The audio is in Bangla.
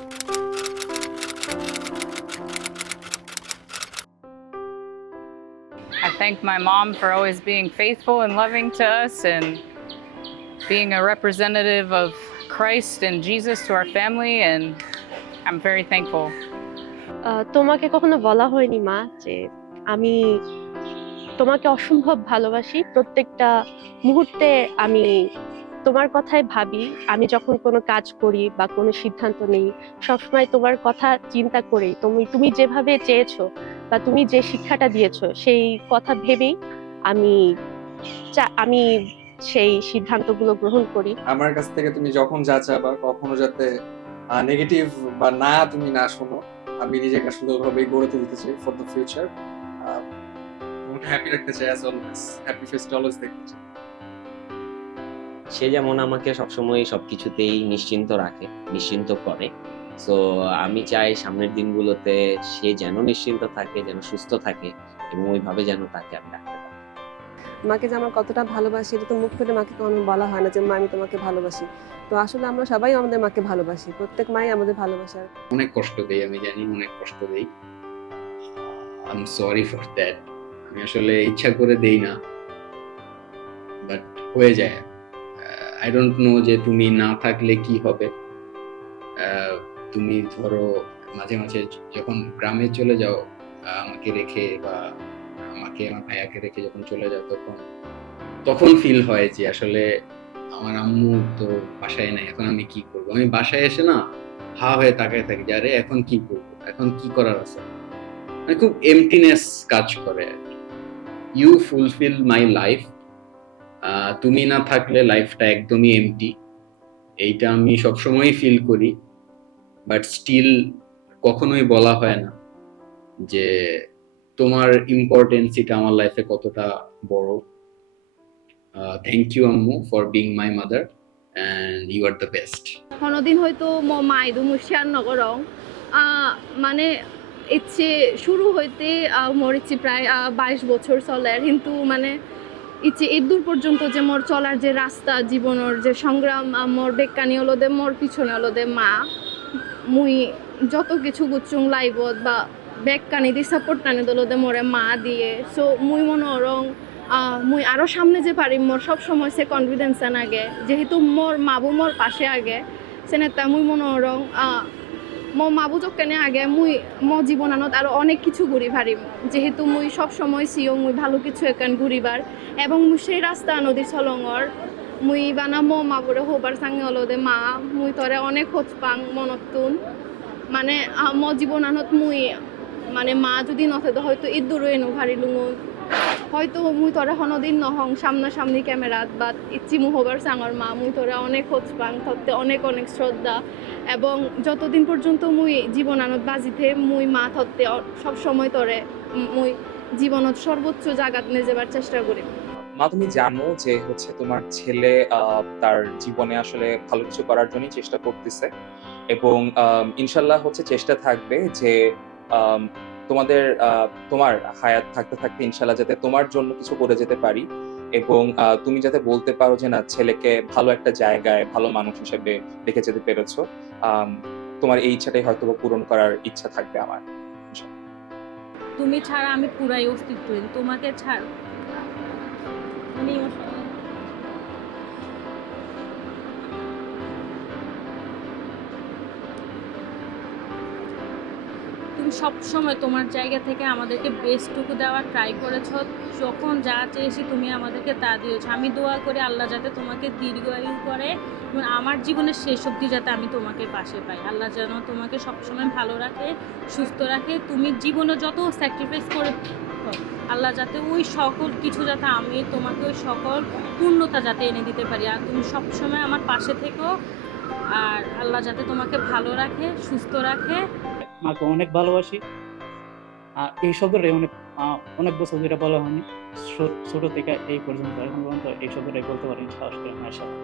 I thank my mom for always being faithful and loving to us and being a representative of Christ and Jesus to our family, and I'm very thankful. তোমাকে কখনো বলা হয়নি মা যে আমি তোমাকে অসম্ভব ভালোবাসি, প্রত্যেকটা মুহূর্তে আমি তোমার কথাই ভাবি। আমি যখন কোনো কাজ করি বা কোনো সিদ্ধান্ত নেই, সবসময় তোমার কথা চিন্তা করি। তুমি তুমি যেভাবে চেয়েছো বা তুমি যে শিক্ষাটা দিয়েছো সেই কথা ভেবেই আমি আমি সেই সিদ্ধান্তগুলো গ্রহণ করি। আমার কাছ থেকে তুমি যখন যা চাবা কখনো যাতে নেগেটিভ বা না তুমি না শোনো। আমি নিজেকে সুন্দরভাবে গড়ে তুলতে চাই ফর দ্য ফিউচার। তোমাকে হ্যাপি রাখতে চাই, অ্যাজ অলওয়েজ হ্যাপি ফেসটা অলওয়েজ দেখতে চাই। সে যেমন আমাকে সবসময় সবকিছুতেই নিশ্চিন্ত রাখে, নিশ্চিন্ত করে। সো আমি চাই সামনের দিনগুলোতে সে যেন নিশ্চিন্ত থাকে, যেন সুস্থ থাকে এবং ওইভাবে যেন তাকে আমি রাখতে পারি। মাকে যে আমার কতটা ভালোবাসি এটা তো মুখ ফুটে মাকে কখনো বলা হয় না যে মা আমি তোমাকে ভালোবাসি। তো আসলে আমরা সবাই আমাদের মাকে ভালোবাসি, প্রত্যেক মাই আমাদের ভালোবাসার। অনেক কষ্ট দেই, আমি জানি অনেক কষ্ট দেই। I am sorry for that. আমি আসলে ইচ্ছা করে দেই না, বাট হয়ে যায়। আই ডোন্ট নো যে তুমি না থাকলে কি হবে। তুমি ধরো মাঝে মাঝে যখন গ্রামে চলে যাও আমাকে রেখে, বা আমাকে আমার ভাইয়াকে রেখে যখন চলে যাও, তখন ফিল হয় যে আসলে আমার আম্মু তো বাসায় নাই, এখন আমি কি করব। আমি বাসায় এসে না হা হয়ে তাকায় থাকি যে আরে এখন কি করব, এখন কি করার আছে। মানে খুব এমটিনেস কাজ করে। You fulfil my life. তুমি না থাকলে লাইফটা একদমই এমটি, এইটা আমি সবসময় ফিল করি। বাট স্টিল কখনোই বলা হয় না যে তোমার ইম্পর্টেন্সিটা আমার লাইফে কতটা বড়। থ্যাংক ইউ আম্মু for being my mother and you are the best. কোনোদিন হয়তো মাইদু মুশিয়ার নগরং মানে ইচ্ছে শুরু হইতে মোর ইচ্ছে প্রায় 22 বছর চলে, কিন্তু মানে ইচ্ছে এ দূর পর্যন্ত যে মোর চলার যে রাস্তা, জীবনের যে সংগ্রাম, মোর বেকানি হলো দে মোর পিছনে হলো দে মা। মুই যত কিছু গুচ্ছুং লাইবত বা বেকানি দি সাপোর্ট টানি দলো দে মোরে মা দিয়ে। সো মুই মনে রং মুই আরো সামনে যে পারি মোর সব সময় সে কনফিডেন্স আগে, যেহেতু মোর মাবু মোর পাশে আগে সেনেতা মুই মনে রং মো মাবু চকেনে আগে মুই মো জীবনানত আরো অনেক কিছু ঘুরি ভারিম, যেহেতু মুই সব সময় সিও মুই ভালো কিছু একান ঘুরিবার এবং মুই সেই রাস্তা নদী চলঙর মুই বানা মো মাবুরে হবার সাঙ্গে হলো দে মা মুই তরে অনেক খোঁজ পাং মনতুন। মানে মো জীবনানত মুই মানে মা যদি নথে হয়তো ইদুরো এনো ভারিলুঙ, হয়তো মুই তোরা কোনোদিন নহং সামনাসামনি ক্যামেরাত বা ইচ্ছি মু হবার সাঙর মা মুই তোরা অনেক খোঁজ পাং, থতে অনেক অনেক শ্রদ্ধা। এবং যতদিন পর্যন্ত মুই জীবনানত বাজিতে মুই মা থতে সব সময় তোরে মুই জীবনত সর্বোচ্চ জায়গাত নিয়ে যাবার চেষ্টা করি। মা তুমি জানো যে হচ্ছে তোমার ছেলে তার জীবনে আসলে ভালো কিছু করার জন্যই চেষ্টা করতেছে এবং ইনশাল্লাহ হচ্ছে চেষ্টা থাকবে যে তোমার হায়াত থাকতে থাকতে ইনশাল্লাহ যাতে তোমার জন্য কিছু করে যেতে পারি এবং তুমি যাতে বলতে পারো যে না ছেলেকে ভালো একটা জায়গায় ভালো মানুষ হিসেবে রেখে যেতে পেরেছো। তোমার এই ইচ্ছাটাই হয়তো পূরণ করার ইচ্ছা থাকবে আমার। তুমি ছাড়া আমি পুরাই অস্তিত্বহীন, তোমাকে ছাড় আমি তুমি সবসময় তোমার জায়গা থেকে আমাদেরকে বেস্টটুকু দেওয়ার ট্রাই করেছো, যখন যা চেয়েছি তুমি আমাদেরকে তা দিয়েছো। আমি দোয়া করি আল্লাহ যাতে তোমাকে দীর্ঘায়ু করে এবং আমার জীবনের শেষ অবধি যাতে আমি তোমাকে পাশে পাই। আল্লাহ যেন তোমাকে সবসময় ভালো রাখে, সুস্থ রাখে। তুমি জীবনে যত স্যাক্রিফাইস করে আল্লাহ যাতে ওই সকল কিছু যাতে আমি তোমাকে ওই সকল পূর্ণতা যাতে এনে দিতে পারি। আর তুমি সবসময় আমার পাশে থেকো, আর আল্লাহ যাতে তোমাকে ভালো রাখে, সুস্থ রাখে। মাকে অনেক ভালোবাসি। এই শব্দটাই অনেক বছর ধরে বলা হয়নি, ছোট থেকে এই পর্যন্ত এখন পর্যন্ত এই শব্দটাই বলতে পারি সাহস করে মায়ের সাথে।